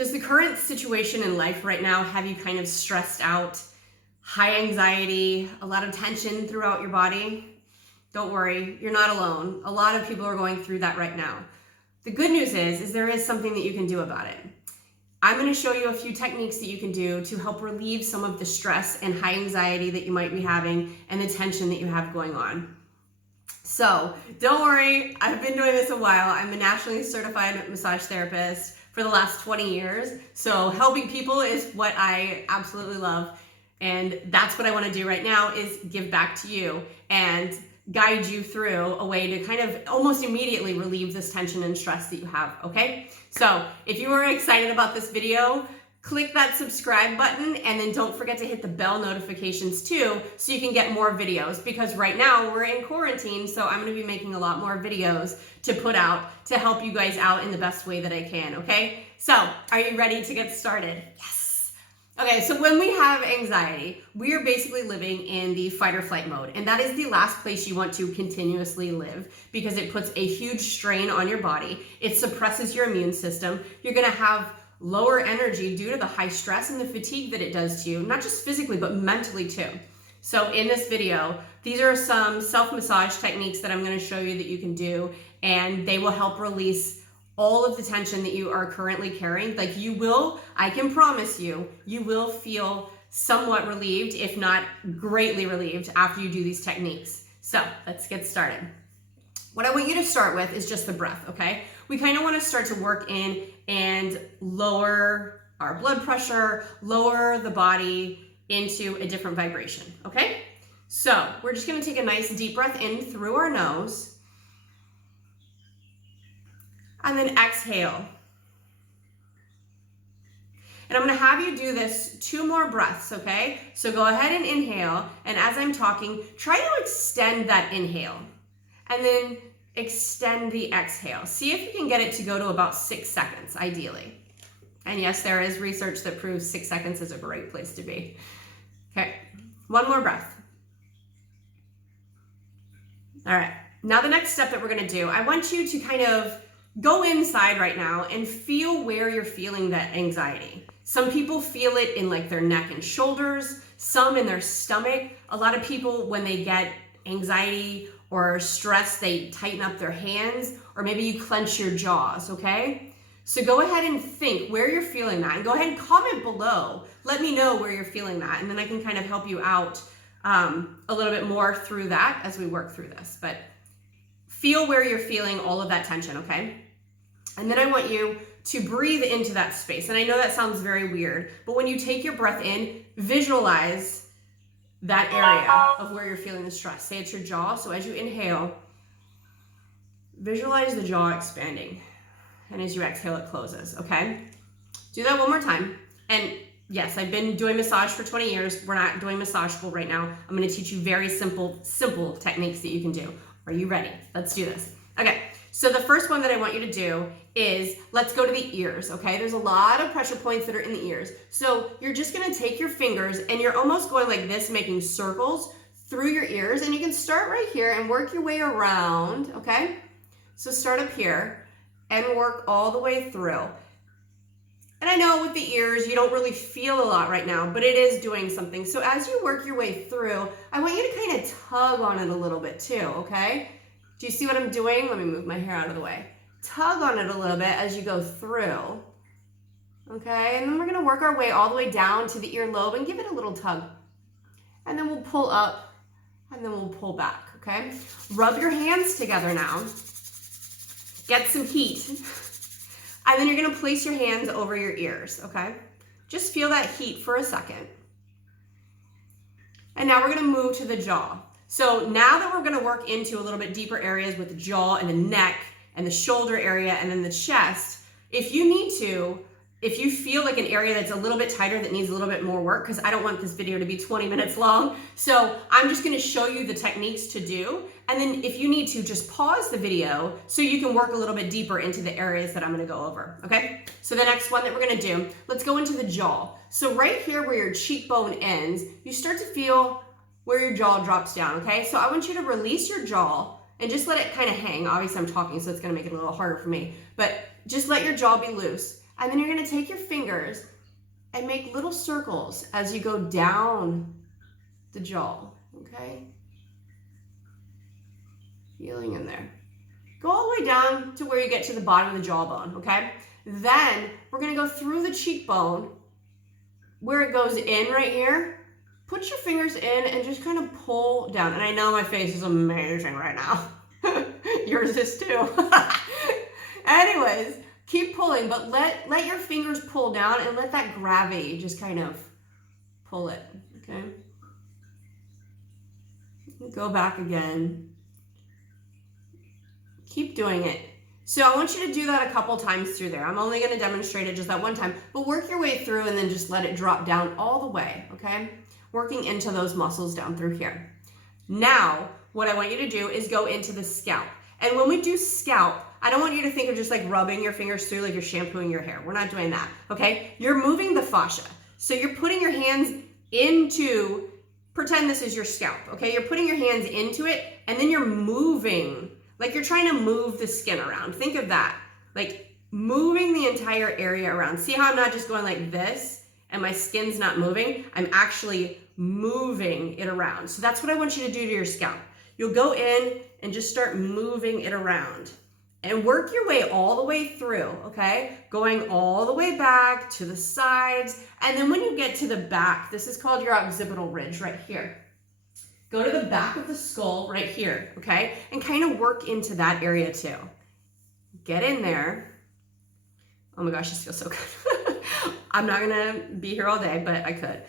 Does the current situation in life right now have you kind of stressed out, high anxiety, a lot of tension throughout your body? Don't worry, you're not alone. A lot of people are going through that right now. The good news is there is something that you can do about it. I'm going to show you a few techniques that you can do to help relieve some of the stress and high anxiety that you might be having and the tension that you have going on. So don't worry, I've been doing this a while. I'm a nationally certified massage therapist for the last 20 years. So helping people is what I absolutely love. And that's what I want to do right now, is give back to you and guide you through a way to kind of almost immediately relieve this tension and stress that you have, okay? So if you are excited about this video, click that subscribe button, and then don't forget to hit the bell notifications too, so you can get more videos, because right now we're in quarantine, so I'm gonna be making a lot more videos to put out to help you guys out in the best way that I can, okay? So are you ready to get started? Yes. Okay, so when we have anxiety, we are basically living in the fight or flight mode, and that is the last place you want to continuously live, because it puts a huge strain on your body. It suppresses your immune system. You're gonna have lower energy due to the high stress and the fatigue that it does to you, not just physically, but mentally too. So in this video, these are some self-massage techniques that I'm going to show you that you can do, and they will help release all of the tension that you are currently carrying. Like you will, I can promise you, you will feel somewhat relieved, if not greatly relieved, after you do these techniques. So let's get started. What I want you to start with is just the breath, okay? We kind of want to start to work in and lower our blood pressure, lower the body into a different vibration, okay? So we're just going to take a nice deep breath in through our nose, and then exhale. And I'm going to have you do this 2 more breaths, okay? So go ahead and inhale, and as I'm talking, try to extend that inhale, and then extend the exhale. See if you can get it to go to about 6 seconds, ideally. And yes, there is research that proves 6 seconds is a great place to be. Okay, 1 more breath. All right, now the next step that we're gonna do, I want you to kind of go inside right now and feel where you're feeling that anxiety. Some people feel it in like their neck and shoulders, some in their stomach. A lot of people, when they get anxiety or stress, they tighten up their hands, or maybe you clench your jaws, okay? So go ahead and think where you're feeling that, and go ahead and comment below. Let me know where you're feeling that, and then I can kind of help you out a little bit more through that as we work through this. But feel where you're feeling all of that tension, okay? And then I want you to breathe into that space. And I know that sounds very weird, but when you take your breath in, visualize that area of where you're feeling the stress. Say it's your jaw. So as you inhale, visualize the jaw expanding. And as you exhale, it closes, okay? Do that 1 more time. And yes, I've been doing massage for 20 years. We're not doing massage school right now. I'm gonna teach you very simple techniques that you can do. Are you ready? Let's do this. Okay, so the first one that I want you to do is, let's go to the ears, okay? There's a lot of pressure points that are in the ears. So you're just gonna take your fingers and you're almost going like this, making circles through your ears. And you can start right here and work your way around, okay? So start up here and work all the way through. And I know with the ears, you don't really feel a lot right now, but it is doing something. So as you work your way through, I want you to kind of tug on it a little bit too, okay? Do you see what I'm doing? Let me move my hair out of the way. Tug on it a little bit as you go through, okay? And then we're gonna work our way all the way down to the earlobe and give it a little tug. And then we'll pull up, and then we'll pull back, okay? Rub your hands together now. Get some heat. And then you're gonna place your hands over your ears, okay? Just feel that heat for a second. And now we're gonna move to the jaw. So now that we're gonna work into a little bit deeper areas with the jaw and the neck and the shoulder area and then the chest, if you need to, if you feel like an area that's a little bit tighter that needs a little bit more work, because I don't want this video to be 20 minutes long, so I'm just gonna show you the techniques to do, and then if you need to, just pause the video so you can work a little bit deeper into the areas that I'm gonna go over, okay? So the next one that we're gonna do, let's go into the jaw. So right here where your cheekbone ends, you start to feel where your jaw drops down, okay? So I want you to release your jaw and just let it kind of hang. Obviously I'm talking, so it's gonna make it a little harder for me, but just let your jaw be loose. And then you're gonna take your fingers and make little circles as you go down the jaw, okay? Feeling in there. Go all the way down to where you get to the bottom of the jawbone, okay? Then we're gonna go through the cheekbone where it goes in right here. Put your fingers in and just kind of pull down. And I know my face is amazing right now. Yours is too. Anyways, keep pulling, but let your fingers pull down and let that gravity just kind of pull it, okay? Go back again. Keep doing it. So I want you to do that a couple times through there. I'm only going to demonstrate it just that one time, but work your way through and then just let it drop down all the way, okay? Working into those muscles down through here. Now, what I want you to do is go into the scalp. And when we do scalp, I don't want you to think of just like rubbing your fingers through like you're shampooing your hair. We're not doing that, okay? You're moving the fascia. So you're putting your hands into, pretend this is your scalp, okay? You're putting your hands into it and then you're moving, like you're trying to move the skin around. Think of that, like moving the entire area around. See how I'm not just going like this and my skin's not moving? I'm actually moving it around. So that's what I want you to do to your scalp. You'll go in and just start moving it around and work your way all the way through, okay? Going all the way back to the sides. And then when you get to the back, this is called your occipital ridge right here. Go to the back of the skull right here, okay? And kind of work into that area too. Get in there. Oh my gosh, this feels so good. I'm not gonna be here all day, but I could.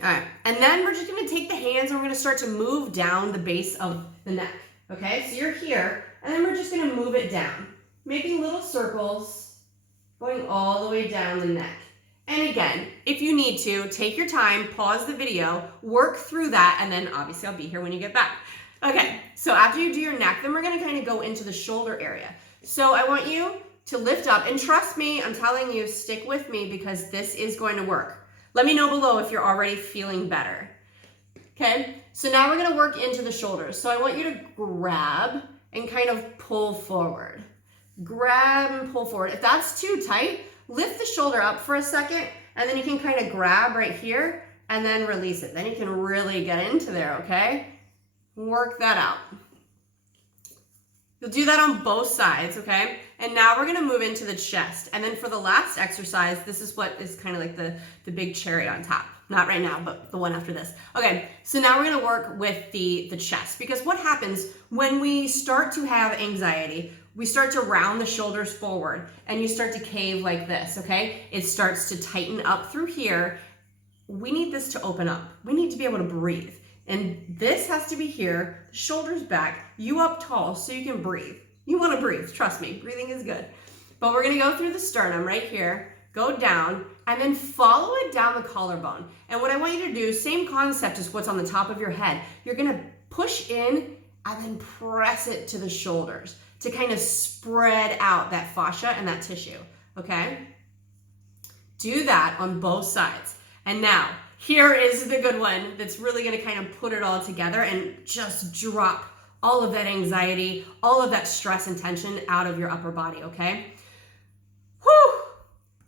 All right, and then we're just gonna take the hands and we're gonna start to move down the base of the neck, okay? So you're here, and then we're just gonna move it down, making little circles, going all the way down the neck. And again, if you need to, take your time, pause the video, work through that, and then obviously I'll be here when you get back. Okay, so after you do your neck, then we're gonna kind of go into the shoulder area. So I want you to lift up, and trust me, I'm telling you, stick with me because this is going to work. Let me know below if you're already feeling better. Okay, so now we're gonna work into the shoulders. So I want you to grab and kind of pull forward. Grab and pull forward. If that's too tight, lift the shoulder up for a second, and then you can kind of grab right here and then release it. Then you can really get into there, okay? Work that out. You'll do that on both sides, okay? And now we're gonna move into the chest. And then for the last exercise, this is what is kind of like the big cherry on top. Not right now, but the one after this. Okay, so now we're gonna work with the chest, because what happens when we start to have anxiety, we start to round the shoulders forward and you start to cave like this, okay? It starts to tighten up through here. We need this to open up. We need to be able to breathe. And this has to be here, shoulders back, you up tall so you can breathe. You wanna breathe, trust me, breathing is good. But we're gonna go through the sternum right here, go down, and then follow it down the collarbone. And what I want you to do, same concept as what's on the top of your head. You're gonna push in and then press it to the shoulders to kind of spread out that fascia and that tissue, okay? Do that on both sides. And now, here is the good one that's really gonna kind of put it all together and just drop all of that anxiety, all of that stress and tension out of your upper body, okay? Whew!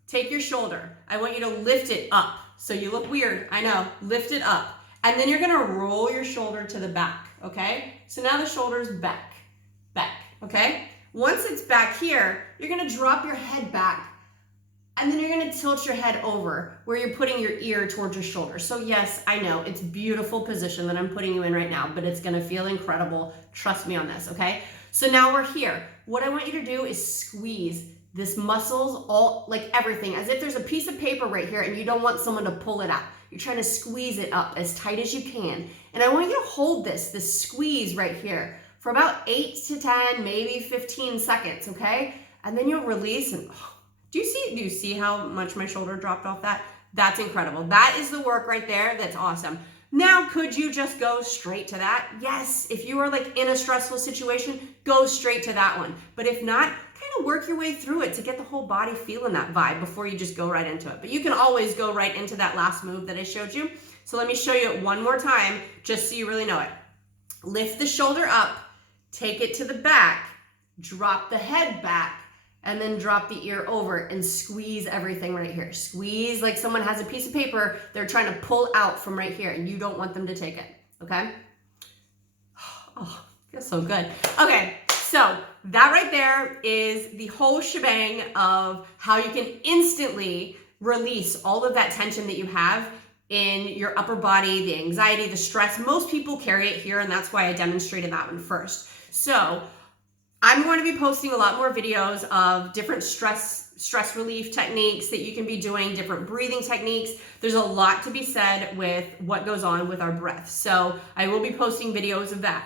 Take your shoulder. I want you to lift it up. So you look weird, I know, lift it up. And then you're gonna roll your shoulder to the back, okay? So now the shoulder's back, okay? Once it's back here, you're gonna drop your head back, and then you're gonna tilt your head over where you're putting your ear towards your shoulder. So yes, I know, it's a beautiful position that I'm putting you in right now, but it's gonna feel incredible. Trust me on this, okay? So now we're here. What I want you to do is squeeze this muscles, all like everything, as if there's a piece of paper right here and you don't want someone to pull it out. You're trying to squeeze it up as tight as you can. And I want you to hold this squeeze right here for about 8 to 10, maybe 15 seconds, okay? And then you'll release and, oh, do you see how much my shoulder dropped off that? That's incredible. That is the work right there. That's awesome. Now, could you just go straight to that? Yes, if you are like in a stressful situation, go straight to that one. But if not, kind of work your way through it to get the whole body feeling that vibe before you just go right into it. But you can always go right into that last move that I showed you. So let me show you it one more time, just so you really know it. Lift the shoulder up, take it to the back, drop the head back, and then drop the ear over and squeeze everything right here. Squeeze like someone has a piece of paper they're trying to pull out from right here and you don't want them to take it, okay? Oh, feels so good. Okay, so that right there is the whole shebang of how you can instantly release all of that tension that you have in your upper body, the anxiety, the stress. Most people carry it here, and that's why I demonstrated that one first. So I'm going to be posting a lot more videos of different stress relief techniques that you can be doing, different breathing techniques. There's a lot to be said with what goes on with our breath. So I will be posting videos of that.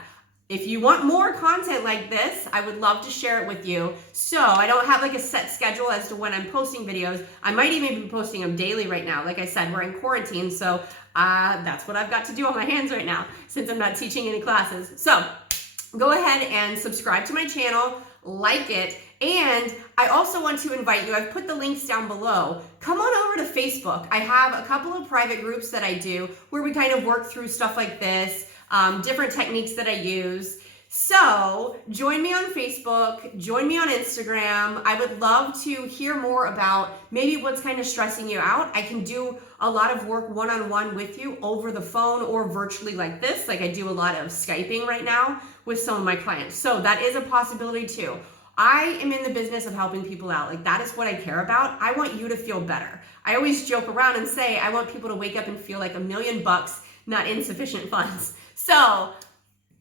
If you want more content like this, I would love to share it with you. So I don't have like a set schedule as to when I'm posting videos. I might even be posting them daily right now. Like I said, we're in quarantine, so that's what I've got to do on my hands right now since I'm not teaching any classes. So go ahead and subscribe to my channel, like it, and I also want to invite you, I've put the links down below, come on over to Facebook. I have a couple of private groups that I do where we kind of work through stuff like this, different techniques that I use. So join me on Facebook, join me on Instagram. I would love to hear more about maybe what's kind of stressing you out. I can do a lot of work one-on-one with you over the phone or virtually like this. Like I do a lot of Skyping right now with some of my clients. So that is a possibility too. I am in the business of helping people out. Like that is what I care about. I want you to feel better. I always joke around and say, I want people to wake up and feel like $1 million, not insufficient funds. So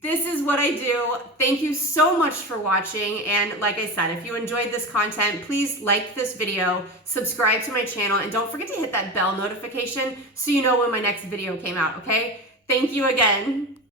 this is what I do. Thank you so much for watching. And like I said, if you enjoyed this content, please like this video, subscribe to my channel, and don't forget to hit that bell notification so you know when my next video came out, okay? Thank you again.